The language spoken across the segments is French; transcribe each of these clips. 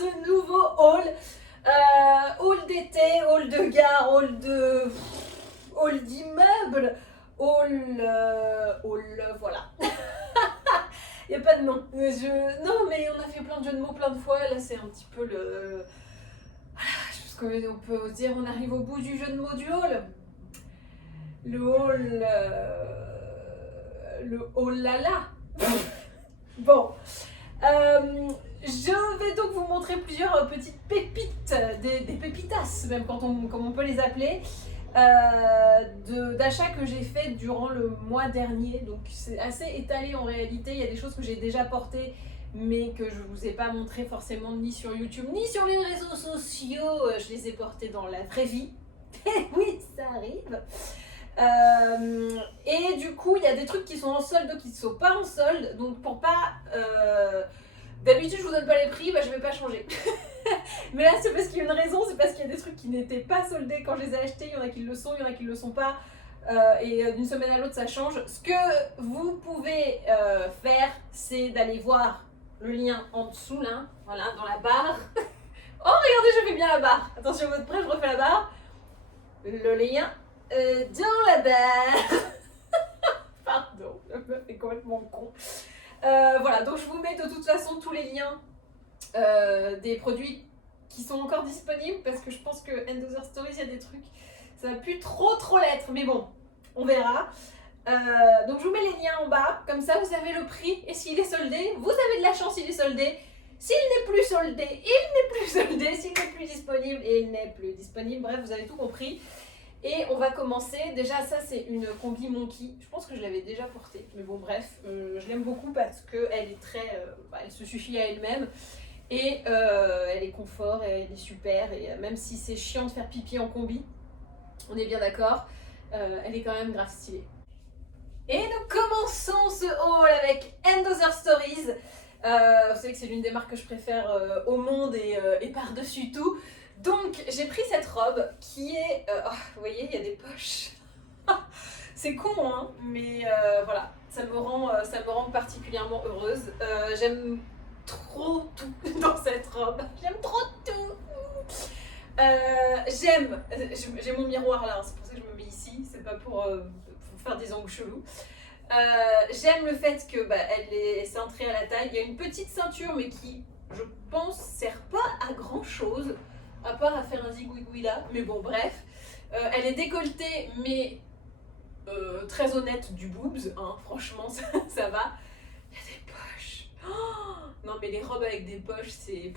ce nouveau haul. Haul d'été, haul de gare, haul d'immeuble, voilà. Il n'y a pas de nom. Non, mais on a fait plein de jeux de mots plein de fois. Là, c'est un petit peu le... Je pense qu'on peut dire on arrive au bout du jeu de mots du hall. Le hall... Le hall lala. Bon. Je vais donc vous montrer plusieurs petites pépites, des pépitas, même comme on peut les appeler, d'achats que j'ai fait durant le mois dernier. Donc c'est assez étalé en réalité. Il y a des choses que j'ai déjà portées, mais que je ne vous ai pas montré forcément ni sur YouTube, ni sur les réseaux sociaux. Je les ai portées dans la vraie vie. Oui, ça arrive. Et du coup, il y a des trucs qui sont en solde, d'autres qui ne sont pas en solde. Donc pour pas... D'habitude, je vous donne pas les prix, bah, je vais pas changer. Mais là, c'est parce qu'il y a une raison, c'est parce qu'il y a des trucs qui n'étaient pas soldés quand je les ai achetés. Il y en a qui le sont, il y en a qui le sont pas. Et d'une semaine à l'autre, ça change. Ce que vous pouvez faire, c'est d'aller voir le lien en dessous, là, voilà, dans la barre. Oh, regardez, je fais bien la barre. Attention, vous êtes prêts, je refais la barre. Le lien dans la barre. Pardon, je me fais complètement con. Voilà, donc je vous mets de toute façon tous les liens des produits qui sont encore disponibles parce que je pense que End Other Stories, il y a des trucs, ça va plus trop l'être, mais bon, on verra. Donc je vous mets les liens en bas, comme ça vous avez le prix et s'il est soldé, vous avez de la chance, il est soldé. S'il n'est plus soldé, il n'est plus soldé. S'il n'est plus disponible, il n'est plus disponible. Bref, vous avez tout compris. Et on va commencer. Déjà, ça, c'est une combi Monkey. Je pense que je l'avais déjà portée. Mais bon, bref, je l'aime beaucoup parce qu'elle est très... elle se suffit à elle-même. Et elle est confort, et elle est super. Et même si c'est chiant de faire pipi en combi, on est bien d'accord, elle est quand même grave stylée. Et nous commençons ce haul avec End Other Stories. Vous savez que c'est l'une des marques que je préfère au monde et par-dessus tout. Donc j'ai pris cette robe qui est... vous voyez, il y a des poches. C'est con, hein, mais voilà, ça me rend particulièrement heureuse. J'aime trop tout dans cette robe. J'aime trop tout. J'ai mon miroir là, c'est pour ça que je me mets ici. C'est pas pour faire des angles chelous. J'aime le fait que elle est cintrée à la taille. Il y a une petite ceinture, mais qui, je pense, sert pas à grand chose, à part à faire un zigouigoui là. Mais bon, bref. Elle est décolletée, mais très honnête du boobs. Hein, franchement, ça va. Il y a des poches. Oh non, mais les robes avec des poches, c'est...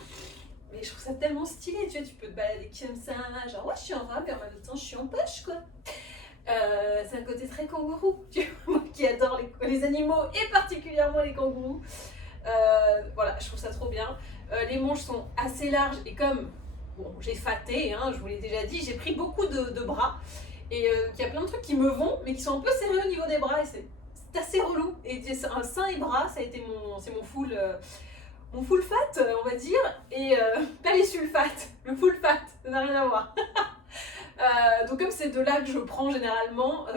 Mais je trouve ça tellement stylé, tu vois. Tu peux te balader comme ça, genre ouais, je suis en robe et en même temps, je suis en poche, quoi. C'est un côté très kangourou, tu vois, moi qui adore les animaux et particulièrement les kangourous. Voilà, je trouve ça trop bien. Les manches sont assez larges et comme bon, j'ai faté, hein, je vous l'ai déjà dit, j'ai pris beaucoup de bras et il y a plein de trucs qui me vont mais qui sont un peu serrés au niveau des bras et c'est assez relou. Et un sein et bras, ça a été mon full fat, on va dire, et pas les sulfates, le full fat, ça n'a rien à voir. Donc comme c'est de là que je prends généralement,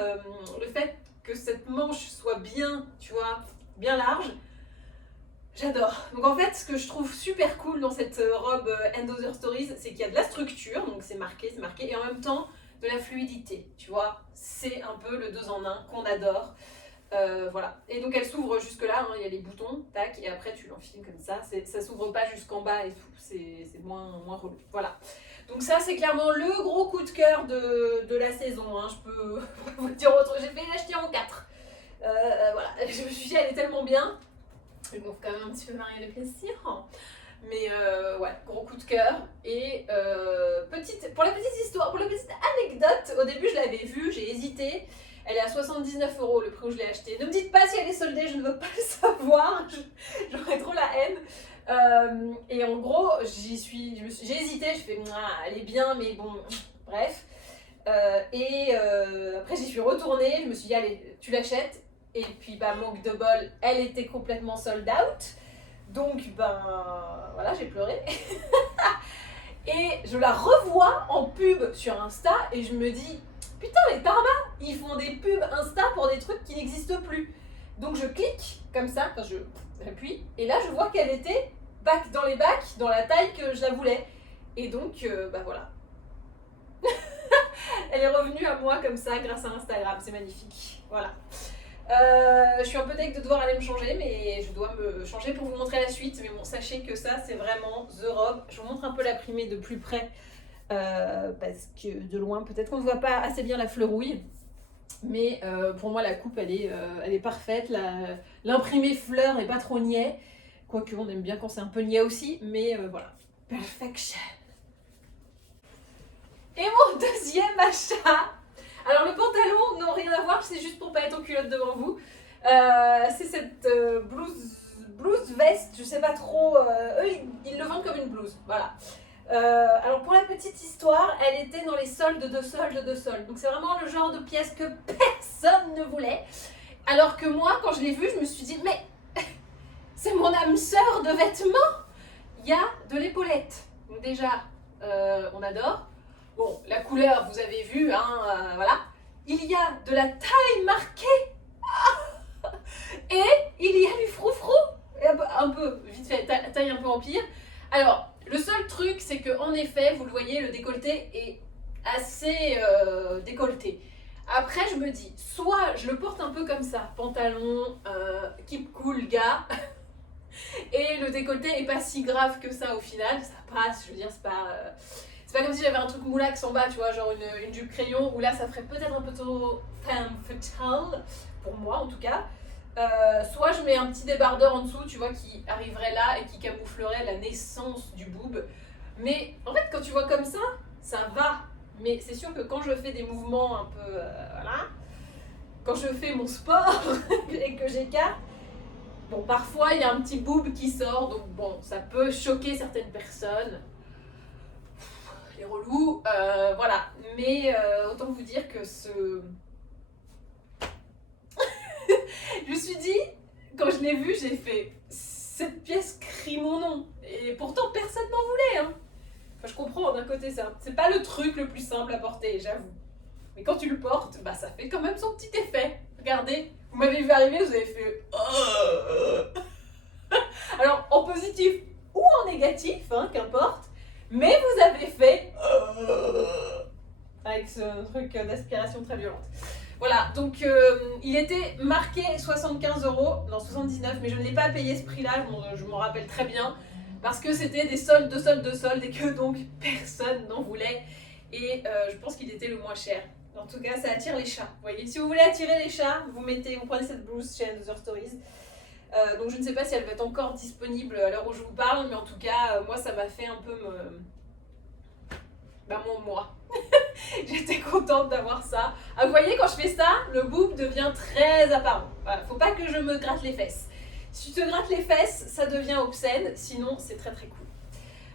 le fait que cette manche soit bien, tu vois, bien large, j'adore. Donc en fait, ce que je trouve super cool dans cette robe End Other Stories, c'est qu'il y a de la structure, donc c'est marqué, et en même temps de la fluidité, tu vois. C'est un peu le 2 en 1 qu'on adore. Voilà. Et donc elle s'ouvre jusque là, hein, il y a les boutons, tac, et après tu l'enfiles comme ça. Ça s'ouvre pas jusqu'en bas et tout, c'est moins relou. Voilà. Donc ça c'est clairement le gros coup de cœur de la saison, hein. Je peux vous dire autre, j'ai fait l'acheter en 4. Voilà, je me suis dit elle est tellement bien. Il m'offre quand même un petit peu marié de plaisir. Mais ouais, gros coup de cœur. Et pour la petite histoire, pour la petite anecdote, au début je l'avais vue, j'ai hésité. Elle est à 79 € le prix où je l'ai achetée. Ne me dites pas si elle est soldée, je ne veux pas le savoir. J'aurais trop la haine. Et en gros, j'ai hésité, je fais, elle est bien, mais bon, bref. Après, j'y suis retournée, je me suis dit, allez, tu l'achètes. Et puis, manque de bol, elle était complètement sold out. Donc, voilà, j'ai pleuré. Et je la revois en pub sur Insta et je me dis, putain, les tarmas, ils font des pubs Insta pour des trucs qui n'existent plus. Donc je clique comme ça, j'appuie, et là je vois qu'elle était bacs dans les bacs, dans la taille que je la voulais. Et donc, bah voilà. Elle est revenue à moi comme ça grâce à Instagram, c'est magnifique. Voilà. Je suis un peu deg de devoir aller me changer, mais je dois me changer pour vous montrer la suite. Mais bon, sachez que ça, c'est vraiment the robe. Je vous montre un peu la primée de plus près, parce que de loin, peut-être qu'on ne voit pas assez bien la fleurouille. Mais pour moi, la coupe, elle est parfaite. L'imprimé fleur n'est pas trop niais. Quoique, on aime bien quand c'est un peu niais aussi. Mais voilà. Perfection. Et mon deuxième achat. Alors, les pantalons n'ont rien à voir. C'est juste pour pas être en culotte devant vous. C'est cette blouse veste. Je sais pas trop. Eux, ils le vendent comme une blouse. Voilà. Alors pour la petite histoire, elle était dans les soldes de soldes. Donc c'est vraiment le genre de pièce que personne ne voulait. Alors que moi, quand je l'ai vue, je me suis dit, mais c'est mon âme sœur de vêtements. Il y a de l'épaulette. Donc déjà, on adore. Bon, la couleur, vous avez vu, hein, voilà. Il y a de la taille marquée. Et il y a du froufrou. Un peu, vite fait, taille un peu empire. Alors, le seul truc, c'est que en effet, vous le voyez, le décolleté est assez décolleté. Après, je me dis, soit je le porte un peu comme ça, pantalon, keep cool, gars, et le décolleté est pas si grave que ça au final, ça passe, je veux dire, c'est pas comme si j'avais un truc moulax en bas, tu vois, genre une jupe crayon, où là, ça ferait peut-être un peu trop femme fatale, pour moi en tout cas. Soit je mets un petit débardeur en dessous, tu vois, qui arriverait là et qui camouflerait la naissance du boob. Mais en fait, quand tu vois comme ça va. Mais c'est sûr que quand je fais des mouvements un peu, voilà, quand je fais mon sport et que j'écarte, bon, parfois il y a un petit boob qui sort, donc bon, ça peut choquer certaines personnes. Les relous, voilà. Mais autant vous dire que je me suis dit, quand je l'ai vue, j'ai fait cette pièce crie mon nom. Et pourtant, personne n'en voulait. Hein. Enfin, je comprends d'un côté, c'est pas le truc le plus simple à porter, j'avoue. Mais quand tu le portes, bah ça fait quand même son petit effet. Regardez, vous m'avez vu arriver, vous avez fait. Alors, en positif ou en négatif, hein, qu'importe. Mais vous avez fait. Avec ce truc d'aspiration très violente. Voilà, donc il était marqué 75 €, non 79, mais je ne l'ai pas payé ce prix-là, je m'en rappelle très bien, parce que c'était des soldes, et que donc personne n'en voulait, et je pense qu'il était le moins cher. En tout cas, ça attire les chats. Vous voyez, si vous voulez attirer les chats, vous prenez cette blouse chez Another Stories. Donc je ne sais pas si elle va être encore disponible à l'heure où je vous parle, mais en tout cas, moi ça m'a fait un peu mon moi. J'étais contente d'avoir ça. Ah, vous voyez, quand je fais ça, le boob devient très apparent. Voilà, faut pas que je me gratte les fesses. Si tu te grattes les fesses, ça devient obscène, sinon c'est très très cool.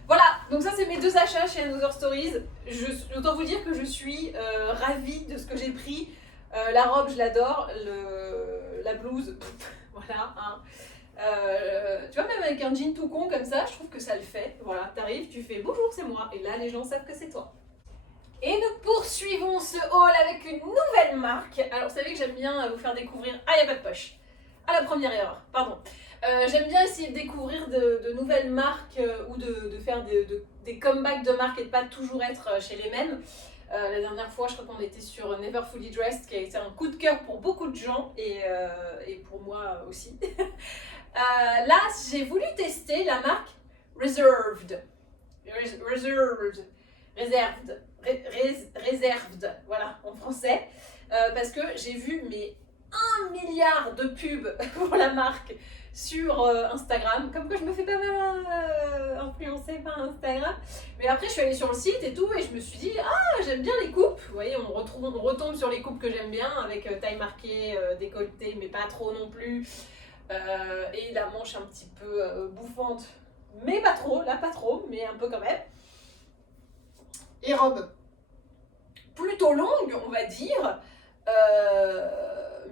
Voilà, donc ça c'est mes deux achats chez Another Stories. Autant vous dire que je suis ravie de ce que j'ai pris. La robe, je l'adore. La blouse, voilà. Hein. Tu vois, même avec un jean tout con comme ça, je trouve que ça le fait. Voilà, t'arrives, tu fais bonjour, c'est moi. Et là, les gens savent que c'est toi. Et nous poursuivons ce haul avec une nouvelle marque. Alors, vous savez que j'aime bien vous faire découvrir... Ah, il n'y a pas de poche. Ah, la première erreur, pardon. J'aime bien essayer de découvrir de nouvelles marques ou de faire des comebacks de marques et de pas toujours être chez les mêmes. La dernière fois, je crois qu'on était sur Never Fully Dressed, qui a été un coup de cœur pour beaucoup de gens et pour moi aussi. Là, j'ai voulu tester la marque Reserved. Reserved, voilà, en français, parce que j'ai vu 1 milliard de pubs pour la marque sur Instagram, comme quoi je me fais pas mal influencer par Instagram, mais après je suis allée sur le site et tout, et je me suis dit, ah, j'aime bien les coupes, vous voyez, on retombe sur les coupes que j'aime bien, avec taille marquée, décolleté, mais pas trop non plus, et la manche un petit peu bouffante, mais pas trop, là pas trop, mais un peu quand même. Les robes plutôt longues, on va dire,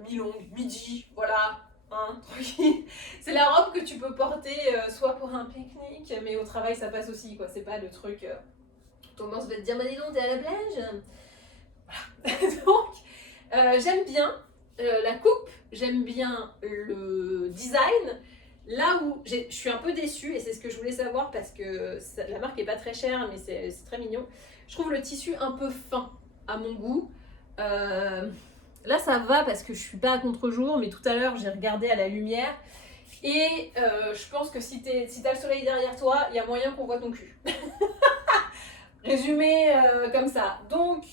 mi-longue, midi, voilà, hein, tranquille. C'est la robe que tu peux porter soit pour un pique-nique, mais au travail ça passe aussi, quoi. C'est pas le truc, ton boss va te dire, bah dis donc, t'es à la plage. Voilà. Donc, j'aime bien la coupe, j'aime bien le design, Là où je suis un peu déçue, et c'est ce que je voulais savoir parce que la marque est pas très chère, mais c'est très mignon, je trouve le tissu un peu fin à mon goût. Euh, Là ça va parce que je suis pas à contre-jour, mais tout à l'heure j'ai regardé à la lumière et je pense que si t'as le soleil derrière toi, il y a moyen qu'on voit ton cul. Résumé comme ça. Donc,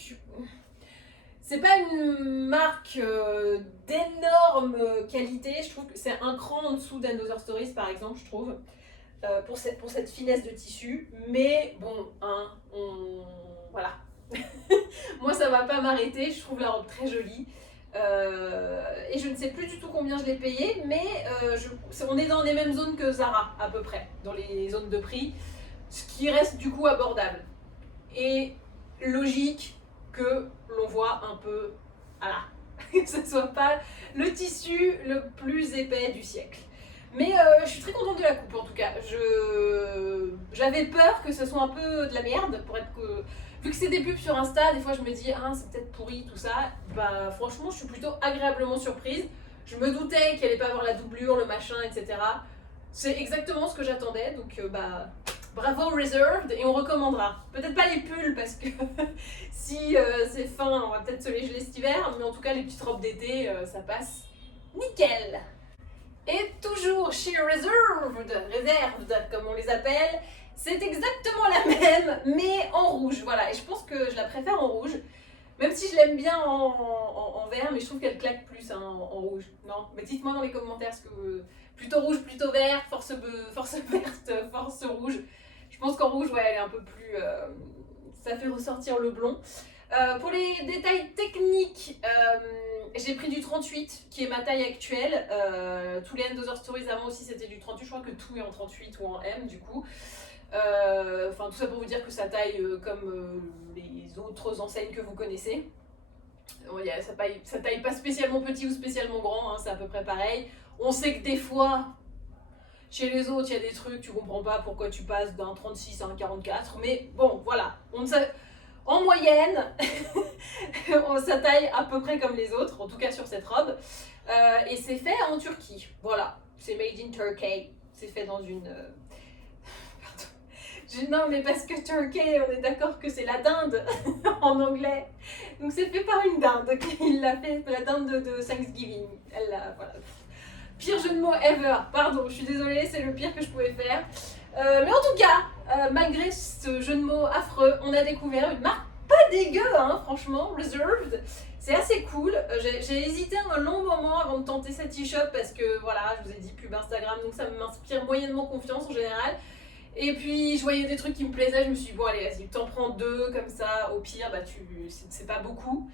c'est pas une marque d'énorme qualité. Je trouve que c'est un cran en dessous d'Another Stories, par exemple, je trouve, pour cette finesse de tissu. Mais bon, hein, voilà. Moi, ça va pas m'arrêter. Je trouve la robe très jolie. Et je ne sais plus du tout combien je l'ai payé, mais on est dans les mêmes zones que Zara, à peu près, dans les zones de prix, ce qui reste du coup abordable. Et logique que l'on voit un peu, voilà, que ce soit pas le tissu le plus épais du siècle. Mais je suis très contente de la coupe en tout cas. J'avais peur que ce soit un peu de la merde pour être que. Vu que c'est des pubs sur Insta, des fois je me dis ah c'est peut-être pourri tout ça. Bah franchement je suis plutôt agréablement surprise. Je me doutais qu'elle allait pas avoir la doublure, le machin, etc. C'est exactement ce que j'attendais, donc bah bravo Reserved et on recommandera. Peut-être pas les pulls parce que si c'est fin, on va peut-être se les geler cet hiver, mais en tout cas les petites robes d'été, ça passe nickel. Et toujours chez Reserved comme on les appelle, c'est exactement la même, mais en rouge. Voilà, et je pense que je la préfère en rouge. Même si je l'aime bien en vert, mais je trouve qu'elle claque plus hein, en rouge. Non, mais dites-moi dans les commentaires ce que plutôt rouge, plutôt vert, force verte, force rouge. Je pense qu'en rouge, ouais, elle est un peu plus. Ça fait ressortir le blond. Pour les détails techniques, j'ai pris du 38, qui est ma taille actuelle. Tous les Another Stories avant aussi, c'était du 38. Je crois que tout est en 38 ou en M, du coup. Enfin, tout ça pour vous dire que ça taille comme les autres enseignes que vous connaissez. Ça taille pas spécialement petit ou spécialement grand, hein, c'est à peu près pareil. On sait que des fois, chez les autres, il y a des trucs, tu comprends pas pourquoi tu passes d'un 36 à un 44, mais bon, voilà. En moyenne, ça taille à peu près comme les autres, en tout cas sur cette robe. Et c'est fait en Turquie, voilà. C'est made in Turkey. C'est fait dans une. Non, mais parce que Turkey, on est d'accord que c'est la dinde en anglais. Donc c'est fait par une dinde. Il l'a fait, la dinde de Thanksgiving. Voilà. Pire jeu de mots ever. Pardon, je suis désolée, c'est le pire que je pouvais faire. Mais en tout cas, malgré ce jeu de mots affreux, on a découvert une marque pas dégueu, hein, franchement, Reserved. C'est assez cool. J'ai hésité un long moment avant de tenter cette e-shop parce que voilà, je vous ai dit pub Instagram, donc ça m'inspire moyennement confiance en général. Et puis je voyais des trucs qui me plaisaient, je me suis dit bon allez vas-y, t'en prends deux comme ça, au pire bah c'est pas beaucoup.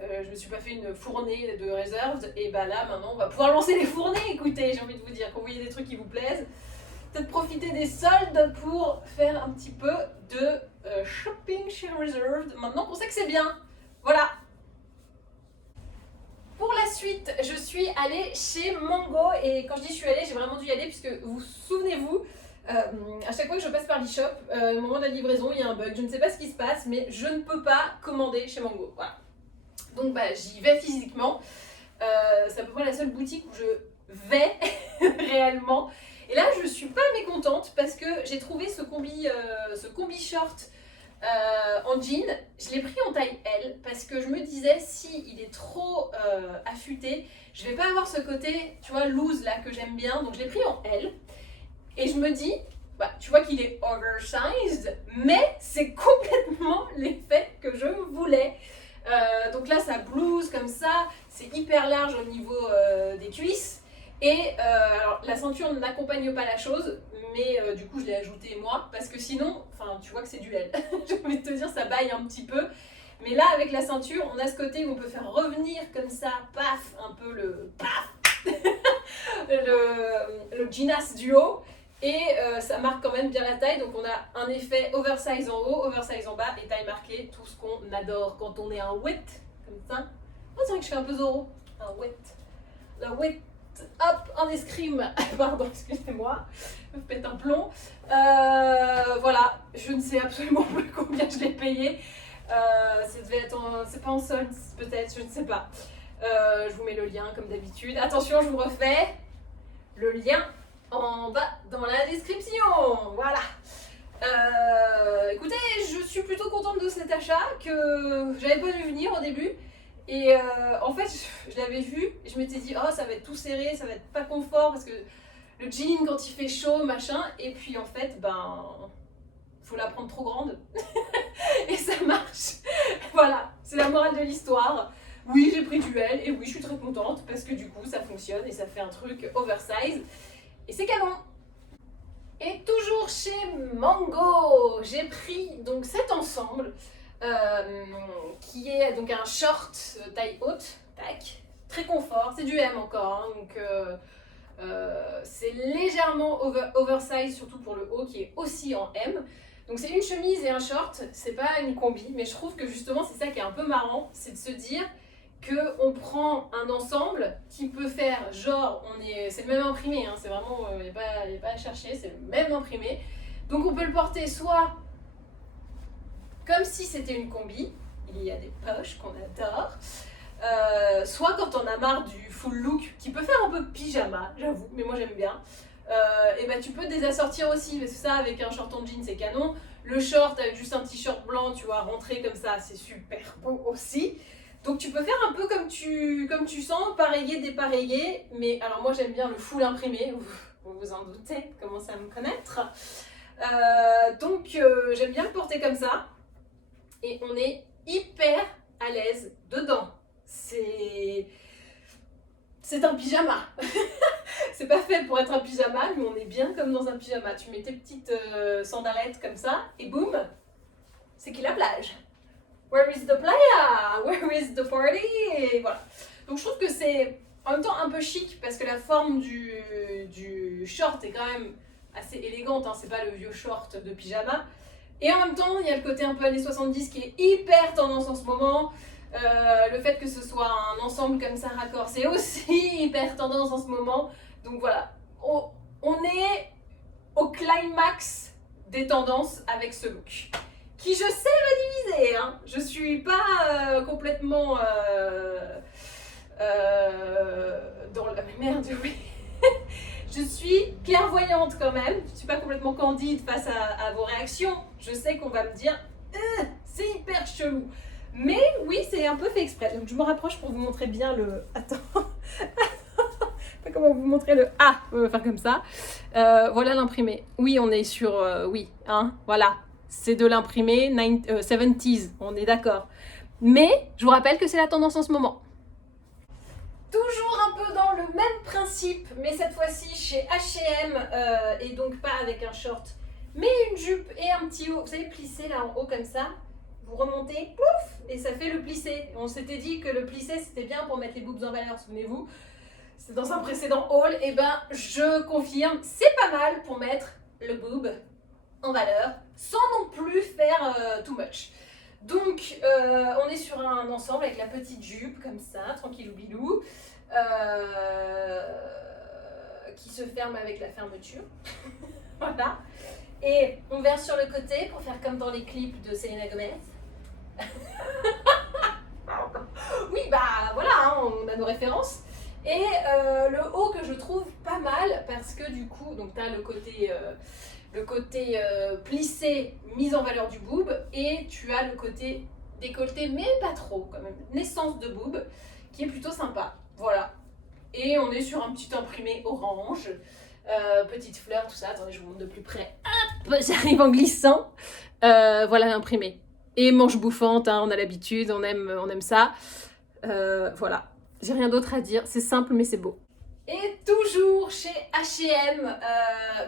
Je me suis pas fait une fournée de Reserved et bah là maintenant on va pouvoir lancer les fournées, écoutez, j'ai envie de vous dire, quand vous voyez des trucs qui vous plaisent, peut-être profiter des soldes pour faire un petit peu de shopping chez Reserved, maintenant qu'on sait que c'est bien. Voilà. Pour la suite, je suis allée chez Mango et quand je dis je suis allée, j'ai vraiment dû y aller puisque vous souvenez-vous, à chaque fois que je passe par l'e-shop, au moment de la livraison, il y a un bug. Je ne sais pas ce qui se passe, mais je ne peux pas commander chez Mango. Voilà. Donc bah, j'y vais physiquement. C'est à peu près la seule boutique où je vais réellement. Et là, je suis pas mécontente parce que j'ai trouvé ce combi short en jean. Je l'ai pris en taille L parce que je me disais si il est trop affûté, je vais pas avoir ce côté, tu vois, loose là que j'aime bien. Donc je l'ai pris en L. Et je me dis, bah, tu vois qu'il est oversized, mais c'est complètement l'effet que je voulais. Donc là, ça blouse comme ça, c'est hyper large au niveau des cuisses. Et alors, la ceinture n'accompagne pas la chose, mais du coup, je l'ai ajouté moi, parce que sinon, enfin, tu vois que c'est du L. J'ai envie de te dire, ça baille un petit peu. Mais là, avec la ceinture, on a ce côté où on peut faire revenir comme ça, paf, un peu le paf, le jeanas du haut. Et ça marque quand même bien la taille, donc on a un effet oversize en haut, oversize en bas et taille marquée, tout ce qu'on adore quand on est un wet, comme ça. Oh, c'est vrai que je fais un peu Zoro, un wet. La wet up en escrime, pardon, excusez-moi, je me pète un plomb. Voilà, je ne sais absolument plus combien je l'ai payé. Ça devait être c'est pas en solde, peut-être, je ne sais pas. Je vous mets le lien comme d'habitude. Attention, je vous refais le lien en bas dans la description. Voilà. Écoutez, je suis plutôt contente de cet achat que j'avais pas vu venir au début. Et en fait, je l'avais vu et je m'étais dit, oh, ça va être tout serré, ça va être pas confort parce que le jean quand il fait chaud, machin. Et puis en fait, ben, faut la prendre trop grande et ça marche. Voilà, c'est la morale de l'histoire. Oui, j'ai pris du L et oui, je suis très contente parce que du coup, ça fonctionne et ça fait un truc oversize. Et c'est canon. Et toujours chez Mango, j'ai pris donc cet ensemble qui est donc un short taille haute, tac, très confort, c'est du M encore, hein, donc c'est légèrement oversize, surtout pour le haut qui est aussi en M. Donc c'est une chemise et un short, c'est pas une combi, mais je trouve que justement c'est ça qui est un peu marrant, c'est de se dire qu'on prend un ensemble qui peut faire genre, c'est le même imprimé, hein, c'est vraiment, il n'y a pas à chercher, c'est le même imprimé. Donc on peut le porter soit comme si c'était une combi, il y a des poches qu'on adore, soit quand on a marre du full look, qui peut faire un peu pyjama, j'avoue, mais moi j'aime bien, et ben tu peux désassortir aussi, parce que ça avec un short en jean c'est canon, le short avec juste un t-shirt blanc, tu vois, rentrer comme ça, c'est super beau aussi. Donc tu peux faire un peu comme tu sens, pareiller, dépareiller, mais alors moi j'aime bien le full imprimé, vous vous en doutez, commencez à me connaître. Donc j'aime bien le porter comme ça, et on est hyper à l'aise dedans. C'est un pyjama. C'est pas fait pour être un pyjama, mais on est bien comme dans un pyjama. Tu mets tes petites sandalettes comme ça, et boum, c'est qui la plage. Where is the playa? Where is the party? Et voilà. Donc je trouve que c'est en même temps un peu chic parce que la forme du short est quand même assez élégante, hein. C'est pas le vieux short de pyjama. Et en même temps, il y a le côté un peu années 70 qui est hyper tendance en ce moment. Le fait que ce soit un ensemble comme ça raccord, c'est aussi hyper tendance en ce moment. Donc voilà, on est au climax des tendances avec ce look. Qui je sais me diviser, hein. Je suis pas complètement dans la merde, oui. Je suis clairvoyante quand même, je suis pas complètement candide face à vos réactions. Je sais qu'on va me dire c'est hyper chelou. Mais oui, c'est un peu fait exprès. Donc je me rapproche pour vous montrer bien le. Attends. Pas comment vous montrer le A. On va faire comme ça. Voilà l'imprimé. Oui, on est sur. Oui, hein, voilà. C'est de l'imprimé 70s, on est d'accord. Mais je vous rappelle que c'est la tendance en ce moment. Toujours un peu dans le même principe, mais cette fois-ci chez H&M, et donc pas avec un short, mais une jupe et un petit haut. Vous savez, plissé là en haut comme ça, vous remontez, pouf, et ça fait le plissé. On s'était dit que le plissé c'était bien pour mettre les boobs en valeur, souvenez-vous. C'est dans un précédent haul, et ben je confirme, c'est pas mal pour mettre le boob en valeur, sans non plus faire too much. Donc, on est sur un ensemble avec la petite jupe, comme ça, tranquillou bilou, qui se ferme avec la fermeture. Voilà. Et on verse sur le côté pour faire comme dans les clips de Selena Gomez. Oui, bah voilà, hein, on a nos références. Et le haut que je trouve pas mal, parce que du coup, donc t'as le côté plissé, mise en valeur du boob, et tu as le côté décolleté, mais pas trop quand même, naissance de boob, qui est plutôt sympa. Voilà. Et on est sur un petit imprimé orange, petite fleur, tout ça. Attendez, je vous montre de plus près. Hop, j'arrive en glissant. Voilà l'imprimé. Et manche bouffante, hein, on a l'habitude, on aime ça. Voilà. J'ai rien d'autre à dire, c'est simple mais c'est beau. Et toujours chez H&M,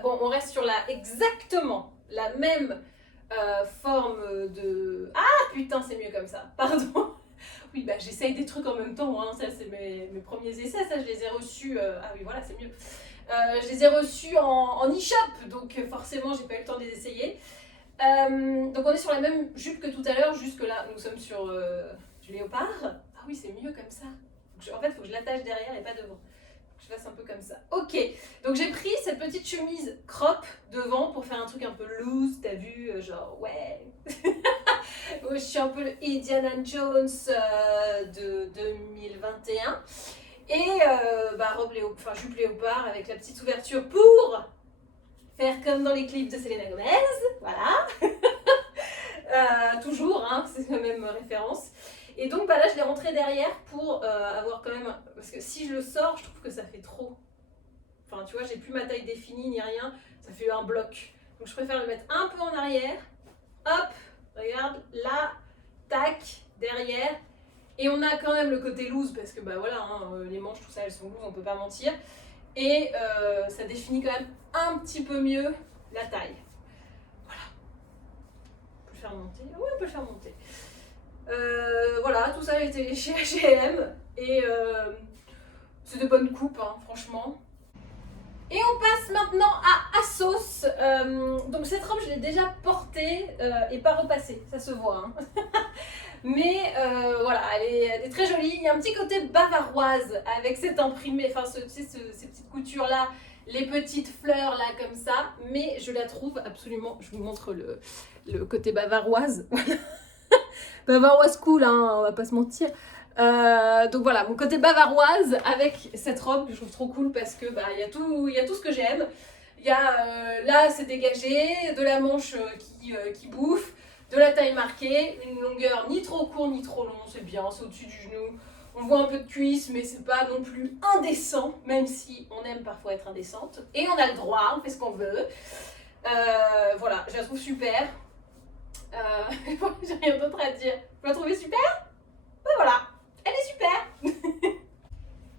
bon, on reste sur exactement la même forme de... Ah putain, c'est mieux comme ça, pardon. Oui, bah j'essaye des trucs en même temps, hein. Ça c'est mes premiers essais, ça je les ai reçus... Ah oui, voilà, c'est mieux. Je les ai reçus en e-shop, donc forcément j'ai pas eu le temps de les essayer. Donc on est sur la même jupe que tout à l'heure, juste que là nous sommes sur du léopard. Ah oui, c'est mieux comme ça. En fait, il faut que je l'attache derrière et pas devant. Je fasse un peu comme ça. Ok, donc j'ai pris cette petite chemise crop devant pour faire un truc un peu loose, t'as vu, genre ouais. Je suis un peu le Indiana Jones de 2021. Et jupe léopard avec la petite ouverture pour faire comme dans les clips de Selena Gomez, voilà. Toujours, hein, c'est la même référence. Et donc là je l'ai rentré derrière pour avoir quand même, parce que si je le sors, je trouve que ça fait trop. Enfin tu vois, j'ai plus ma taille définie ni rien, ça fait un bloc. Donc je préfère le mettre un peu en arrière, hop, regarde, là, tac, derrière. Et on a quand même le côté loose, parce que bah voilà, hein, les manches, tout ça, elles sont loose, on peut pas mentir. Et ça définit quand même un petit peu mieux la taille. Voilà. On peut le faire monter. Oui, on peut le faire monter. Voilà, tout ça a été chez H&M. Et c'est de bonnes coupes, hein, franchement. Et on passe maintenant à Assos. Donc cette robe, je l'ai déjà portée et pas repassée, ça se voit. Hein. Mais voilà, elle est très jolie. Il y a un petit côté bavaroise avec cet imprimé, enfin ces petites coutures là, les petites fleurs là comme ça. Mais je la trouve absolument, je vous montre le côté bavaroise. Bavaroise cool, hein, on va pas se mentir. Donc voilà, mon côté bavaroise avec cette robe que je trouve trop cool parce que bah, y a tout ce que j'aime. Il y a là c'est dégagé, de la manche qui bouffe, de la taille marquée, une longueur ni trop court ni trop long, c'est bien, c'est au-dessus du genou. On voit un peu de cuisse mais c'est pas non plus indécent, même si on aime parfois être indécente. Et on a le droit, on fait ce qu'on veut. Voilà, je la trouve super. J'ai rien d'autre à dire. Vous la trouvez super? Ben voilà, elle est super.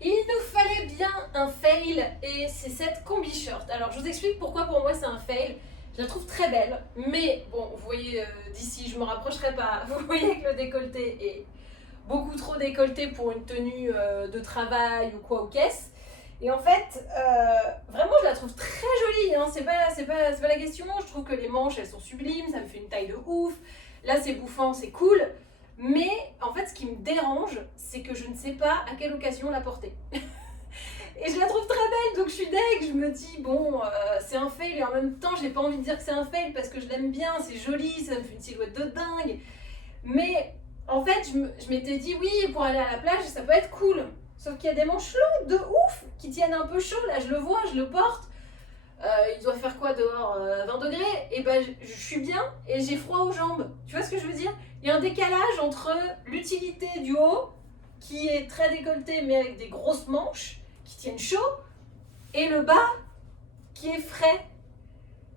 Il nous fallait bien un fail et c'est cette combi short. Alors je vous explique pourquoi pour moi c'est un fail. Je la trouve très belle, mais bon, vous voyez d'ici, je me rapprocherai pas. Vous voyez que le décolleté est beaucoup trop décolleté pour une tenue de travail ou quoi, ou caisse. Et en fait, vraiment je la trouve très jolie, hein. C'est pas la question. Je trouve que les manches elles sont sublimes, ça me fait une taille de ouf. Là c'est bouffant, c'est cool. Mais en fait ce qui me dérange, c'est que je ne sais pas à quelle occasion la porter. Et je la trouve très belle, donc je suis deg, je me dis bon, c'est un fail et en même temps j'ai pas envie de dire que c'est un fail parce que je l'aime bien, c'est joli, ça me fait une silhouette de dingue. Mais en fait je m'étais dit oui, pour aller à la plage ça peut être cool. Sauf qu'il y a des manches longues de ouf qui tiennent un peu chaud, là je le vois, je le porte. Il doit faire quoi dehors, 20 degrés, et ben je suis bien et j'ai froid aux jambes. Tu vois ce que je veux dire? Il y a un décalage entre l'utilité du haut, qui est très décolleté mais avec des grosses manches qui tiennent chaud, et le bas qui est frais.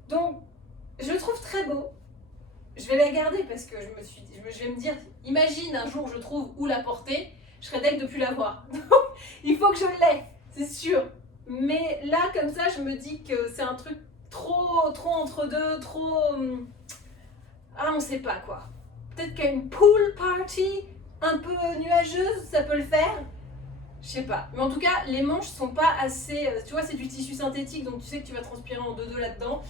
Donc je le trouve très beau. Je vais la garder parce que je vais me dire, imagine un jour je trouve où la porter, je serais deg de plus la voir. Il faut que je l'aie, c'est sûr. Mais là, comme ça, je me dis que c'est un truc trop entre deux, trop... Ah, on sait pas quoi. Peut-être qu'à une pool party un peu nuageuse, ça peut le faire. Je sais pas. Mais en tout cas, les manches sont pas assez... Tu vois, c'est du tissu synthétique, donc tu sais que tu vas transpirer en deux là-dedans.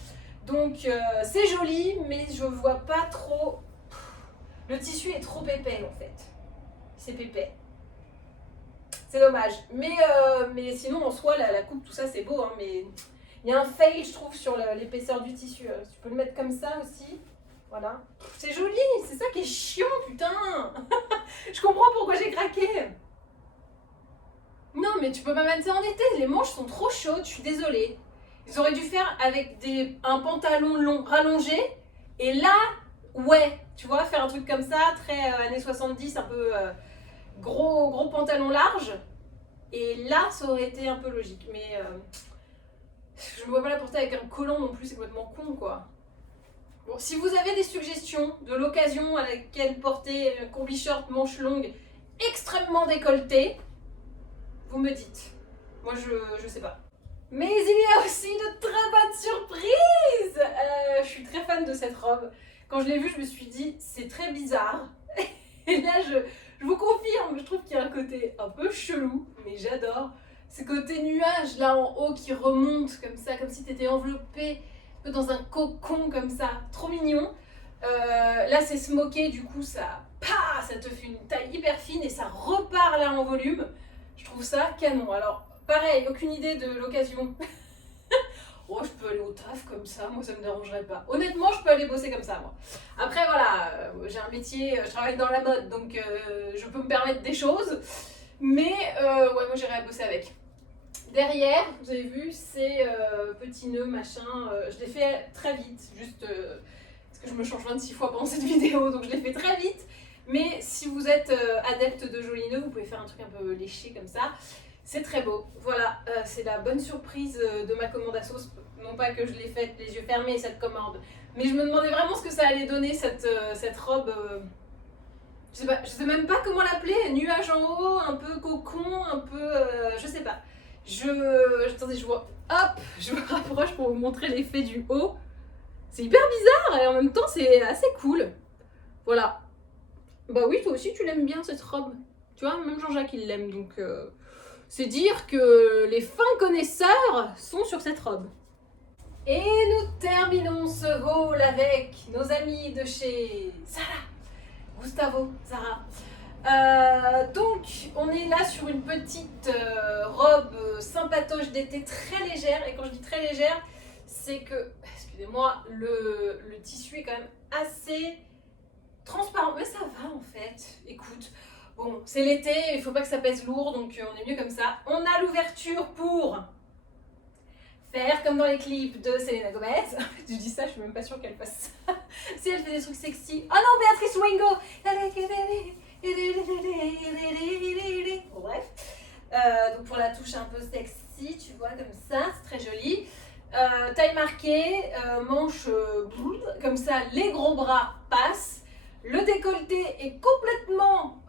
Donc, c'est joli, mais je vois pas trop... Le tissu est trop épais, en fait. C'est épais. C'est dommage. Mais sinon, en soi, la coupe, tout ça, c'est beau. Hein, mais il y a un fail, je trouve, sur l'épaisseur du tissu. Tu peux le mettre comme ça aussi. Voilà. C'est joli. C'est ça qui est chiant, putain. Je comprends pourquoi j'ai craqué. Non, mais tu peux pas mettre ça en été. Les manches sont trop chaudes. Je suis désolée. Ils auraient dû faire avec un pantalon long, rallongé. Et là, ouais. Tu vois, faire un truc comme ça, très années 70, un peu... Gros pantalon large, et là ça aurait été un peu logique, mais je ne vois pas la porter avec un collant non plus, c'est complètement con quoi. Bon, si vous avez des suggestions de l'occasion à laquelle porter un combi short manche longue extrêmement décolleté, vous me dites. Moi je sais pas. Mais il y a aussi de très bonnes surprises. Je suis très fan de cette robe. Quand je l'ai vue, je me suis dit c'est très bizarre. Et là je vous confirme, je trouve qu'il y a un côté un peu chelou, mais j'adore. Ce côté nuage là en haut qui remonte comme ça, comme si tu étais enveloppé un peu dans un cocon comme ça, trop mignon. Là c'est smoké, du coup ça te fait une taille hyper fine et ça repart là en volume. Je trouve ça canon. Alors pareil, aucune idée de l'occasion. Oh, je peux aller au taf comme ça, moi ça me dérangerait pas. Honnêtement, je peux aller bosser comme ça, moi. Après, voilà, j'ai un métier, je travaille dans la mode, donc je peux me permettre des choses. Mais ouais, moi j'irai bosser avec. Derrière, vous avez vu, ces petits nœuds, machin, je l'ai fait très vite, juste parce que je me change 26 fois pendant cette vidéo, donc je l'ai fait très vite. Mais si vous êtes adepte de jolis nœuds, vous pouvez faire un truc un peu léché comme ça. C'est très beau. Voilà, c'est la bonne surprise de ma commande à sauce. Non pas que je l'ai faite les yeux fermés, cette commande, mais je me demandais vraiment ce que ça allait donner, cette robe. Je sais même pas comment l'appeler, nuage en haut, un peu cocon, un peu... je sais pas. Attendez, je vois... Hop, je me rapproche pour vous montrer l'effet du haut. C'est hyper bizarre et en même temps c'est assez cool. Voilà. Bah oui, toi aussi tu l'aimes bien cette robe. Tu vois, même Jean-Jacques il l'aime, donc... c'est dire que les fins connaisseurs sont sur cette robe. Et nous terminons ce haul avec nos amis de chez Zara. Gustavo, Zara. Donc, on est là sur une petite robe sympatoche d'été très légère. Et quand je dis très légère, c'est que, excusez-moi, le tissu est quand même assez transparent. Mais ça va en fait. Écoute, bon, c'est l'été, il faut pas que ça pèse lourd, donc on est mieux comme ça. On a l'ouverture pour faire comme dans les clips de Selena Gomez. Je dis ça, je suis même pas sûre qu'elle fasse ça. Si elle fait des trucs sexy. Oh non, Béatrice Wingo. Bon, bref. Donc pour la touche un peu sexy, tu vois, comme ça, c'est très joli. Taille marquée, manche comme ça, les gros bras passent. Le décolleté est complètement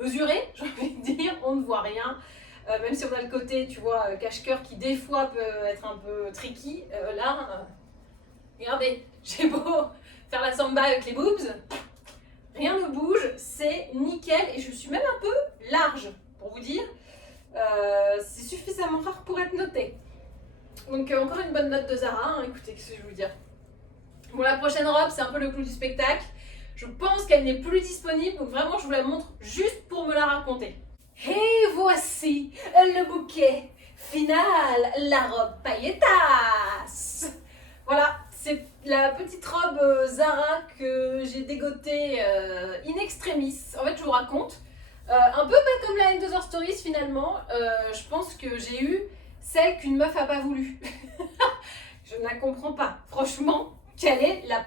mesuré, j'ai envie de dire, on ne voit rien. Même si on a le côté, tu vois, cache-cœur qui des fois peut être un peu tricky, là, regardez, j'ai beau faire la samba avec les boobs, rien ne bouge, c'est nickel et je suis même un peu large, pour vous dire, c'est suffisamment rare pour être noté. Donc encore une bonne note de Zara, hein. Écoutez, qu'est-ce que je vais vous dire. Bon, la prochaine robe, c'est un peu le clou du spectacle, je pense qu'elle n'est plus disponible, donc vraiment je vous la montre juste pour me la raconter. Et voici le bouquet final, la robe pailletas. Voilà, c'est la petite robe Zara que j'ai dégotée in extremis. En fait, je vous raconte, un peu comme la N2R Stories finalement, je pense que j'ai eu celle qu'une meuf a pas voulu. Je ne la comprends pas. Franchement, quelle est la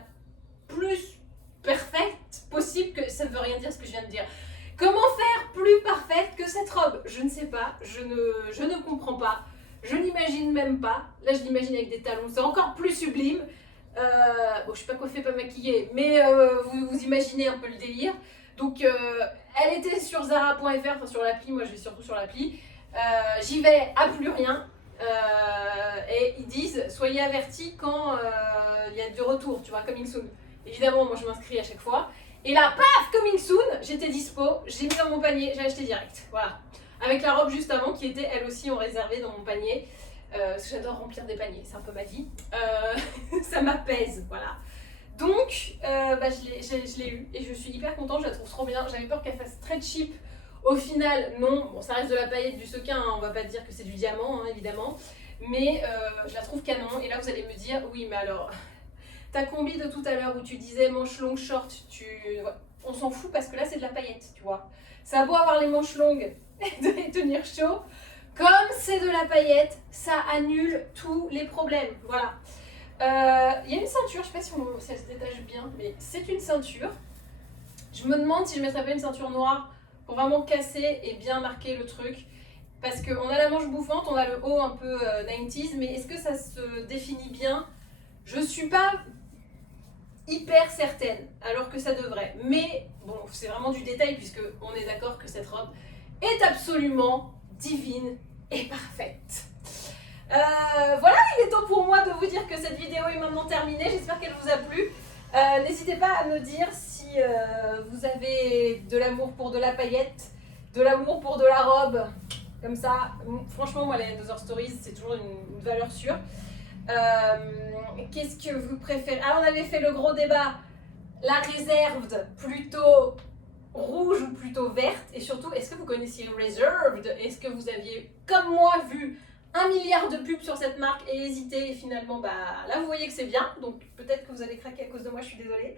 plus parfaite possible que... Ça ne veut rien dire ce que je viens de dire. Comment faire plus parfaite que cette robe? Je ne sais pas, je ne comprends pas, je n'imagine même pas. Là, je l'imagine avec des talons, c'est encore plus sublime. Bon, je suis pas coiffée, pas maquillée, mais vous imaginez un peu le délire. Donc, elle était sur Zara.fr, enfin sur l'appli, moi je vais surtout sur l'appli. J'y vais à plus rien. Et ils disent, soyez avertis quand il y a du retour, tu vois, coming soon. Évidemment, moi je m'inscris à chaque fois. Et là, paf, coming soon, j'étais dispo, j'ai mis dans mon panier, j'ai acheté direct. Voilà. Avec la robe juste avant qui était elle aussi en réservé dans mon panier. Parce que j'adore remplir des paniers, c'est un peu ma vie. Ça m'apaise, voilà. Donc, je l'ai eu et je suis hyper contente, je la trouve trop bien. J'avais peur qu'elle fasse très cheap. Au final, non. Bon, ça reste de la paillette, du sequin, hein. On va pas dire que c'est du diamant, hein, évidemment. Mais je la trouve canon. Et là, vous allez me dire, oui, mais alors... Ta combi de tout à l'heure où tu disais manches longues, short, on s'en fout parce que là c'est de la paillette, tu vois. Ça a beau avoir les manches longues et tenir chaud, comme c'est de la paillette, ça annule tous les problèmes. Voilà. Il y a une ceinture, je sais pas si elle se détache bien, mais c'est une ceinture. Je me demande si je mettrais pas une ceinture noire pour vraiment casser et bien marquer le truc. Parce qu'on a la manche bouffante, on a le haut un peu 90s, mais est-ce que ça se définit bien? Je suis pas hyper certaine, alors que ça devrait. Mais bon, c'est vraiment du détail puisque on est d'accord que cette robe est absolument divine et parfaite. Voilà, il est temps pour moi de vous dire que cette vidéo est maintenant terminée. J'espère qu'elle vous a plu. N'hésitez pas à me dire si vous avez de l'amour pour de la paillette, de l'amour pour de la robe. Comme ça, franchement, moi, les 2 Stories, c'est toujours une valeur sûre. Qu'est-ce que vous préférez? Ah, on avait fait le gros débat. La Reserved, plutôt rouge ou plutôt verte? Et surtout, est-ce que vous connaissiez Reserved? Est-ce que vous aviez, comme moi, vu 1 milliard de pubs sur cette marque et hésité? Et finalement, bah là, vous voyez que c'est bien. Donc, peut-être que vous allez craquer à cause de moi, je suis désolée.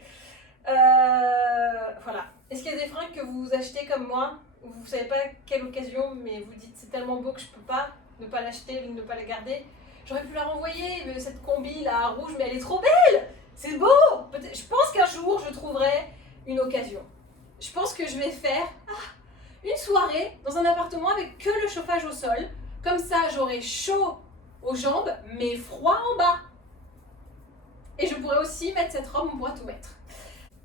Voilà. Est-ce qu'il y a des fringues que vous achetez comme moi, où vous savez pas quelle occasion, mais vous dites c'est tellement beau que je peux pas ne pas l'acheter, ne pas la garder. J'aurais pu la renvoyer, mais cette combi là rouge, mais elle est trop belle. C'est beau. Je pense qu'un jour je trouverai une occasion. Je pense que je vais faire une soirée dans un appartement avec que le chauffage au sol. Comme ça, j'aurai chaud aux jambes, mais froid en bas. Et je pourrais aussi mettre cette robe, on pourra tout mettre.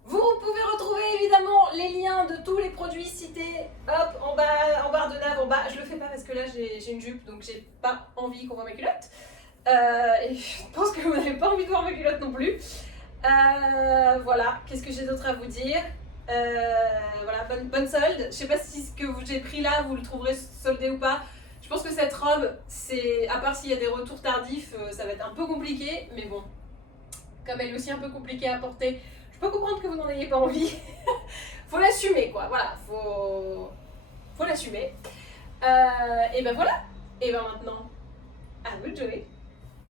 Vous pouvez retrouver évidemment les liens de tous les produits cités, hop, en bas, en barre de nav, en bas. Je le fais pas parce que là j'ai une jupe, donc j'ai pas envie qu'on voit mes culottes. Et je pense que vous n'avez pas envie de voir mes culottes non plus. Voilà, qu'est-ce que j'ai d'autre à vous dire? Voilà, bonne solde. Je sais pas si ce que j'ai pris là, vous le trouverez soldé ou pas. Je pense que cette robe, c'est, à part s'il y a des retours tardifs, ça va être un peu compliqué, mais bon, comme elle est aussi un peu compliquée à porter, je peux comprendre que vous n'en ayez pas envie. Faut l'assumer, quoi. Voilà, faut l'assumer. Et ben voilà. Et ben maintenant, à vous de jouer.